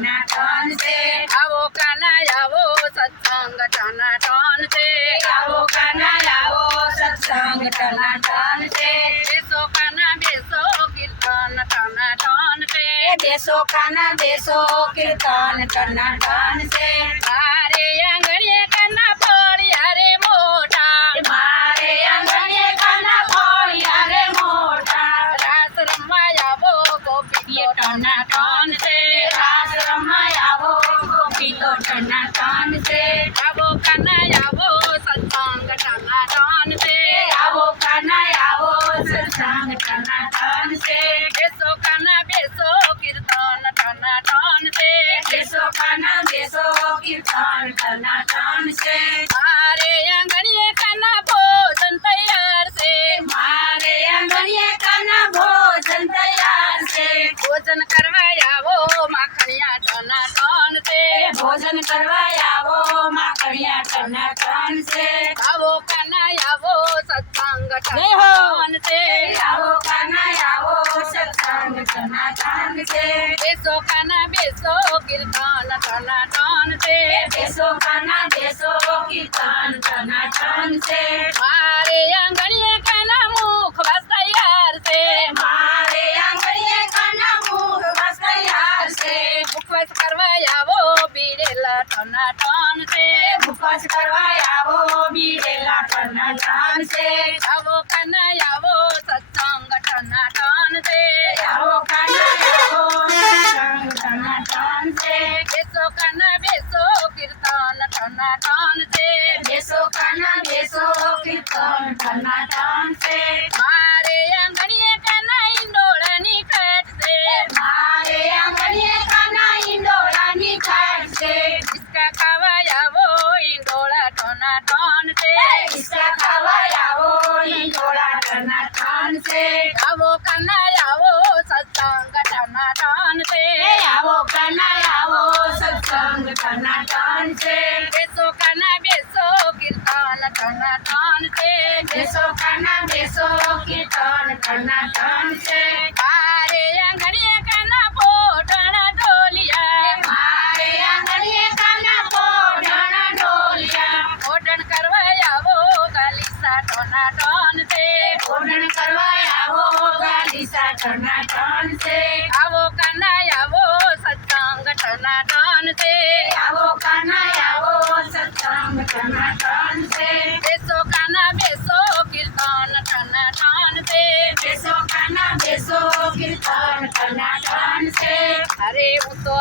ટનાટન છે. આવો કાના આવો સત્સંગ ટનાટન છે. આવો કાના આવો સત્સંગ ટનાટન છે. બેસો કાના બેસો કીર્તન ટનાટન છે. બેસો કાના બેસો કીર્તન ટનાટન છે. મારે આંગણીએ કાના ફળિયા રે મોટા. મારે આંગણે કાના ફળિયા રે મોટા. રાસ રમવા આવો ગોપીઓ ટનાટન છે. રાસ રમાય આવો ગોપીઓ ટનાટન છે. આવો કાના આવો સત્સંગ ટનાટન છે. આવો કાના આવો સત્સંગ ટનાટન છે. બેસો કાના બેસો કીર્તન ટનાટન છે. બેસો કાના બેસો કીર્તન ટનાટન છે. મારે આંગણીએ કાના ભોજન તૈયાર છે. મારે આંગણીએ કાના ભોજન તૈયાર છે. ભોજન કરવા આવો માખણિયા ટનાટન છે. ભોજન કરવા આવો માખણિયા ટનાટન છે. આવો કાના આવો સત્સંગ ટનાટન છે. આવો કાના આવો સત્સંગ ટનાટન છે. બેસો કાના બેસો કીર્તન ટનાટન છે. બેસો કાના બેસો કીર્તન ટનાટન છે. મારે આંગણીએ કાના મુખવાસ તૈયાર છે. મારે આંગણીએ કાના મુખવાસ તૈયાર છે. મુખવાસ કરવા આવો બીડેલા ટનાટન છે. ઉપવાસ કરવા આવો બીરેલા ટનાટન છે. આવો કાના આવો સત્સંગ ટનાટન છે. આવો કાના આવો સત્સંગ ટનાટન છે. બેસો કાના બેસો કીર્તન ટનાટન છે. બેસો કાના બેસો કીર્તન ટનાટન છે. મારે આંગણીએ કાના ઈંડોળાની ખાટ છે. મારે આંગણીએ કાના ઈંડોળાની ખાટ છે. હિસકા ખાવા આવો ઈંડોળા ટનાટન છે. ઈસકા ખાવા આવો ઈંડોળા ટનાટન છે. આવો કાના આવો સત્સંગ ટનાટન છે. આવો કાના આવો સત્સંગ ટનાટન છે. બેસો કાના બેસો કીર્તન ટનાટન છે. બેસો કાના બેસો કીર્તન ટનાટન છે. મારે આંગણીએ કાના પોટણા ઢોલિયા. મારે આંગણીએ કાના પોઢણા ઢોલિયા. ઓઢણ કરવા આવો ગાલીસા ટનાટન છે. ઓઢણ કરવા આવો ગાલીસા ટનાટન છે. આવો કાના આવો સત્સંગ ટનાટન છે. આવો કાના આવો સત્સંગ ટનાટન છે. બેસો કાના બેસો કીર્તન ટનાટન છે. બેસો કાના બેસો કીર્તન ટનાટન છે. અરે હું તો